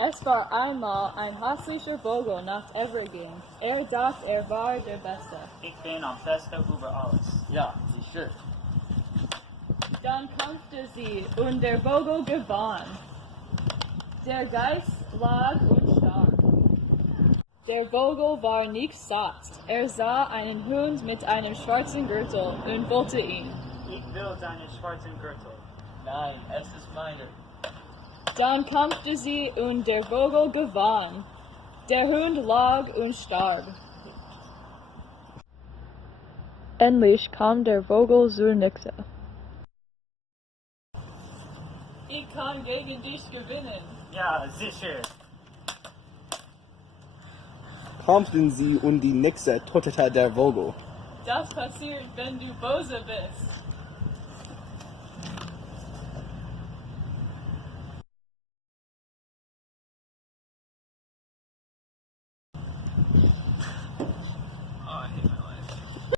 Es war einmal ein hässlicher Vogel nach Evergreen. Dachte, war der Beste. Ich bin am besten über alles. Ja, sicher. Dann kämpfte sie und der Vogel gewann. Der Geist lag und starb. Der Vogel war nicht satt. Sah einen Hund mit einem schwarzen Gürtel und wollte ihn. Ich will deinen schwarzen Gürtel. Nein, es ist meine. Dann kämpfte sie und der Vogel gewann. Der Hund lag und starb. Endlich kam der Vogel zur Nixe. Ich kann gegen dich gewinnen. Ja, sicher. Kämpften sie und die Nixe tötete der Vogel. Das passiert, wenn du böse bist.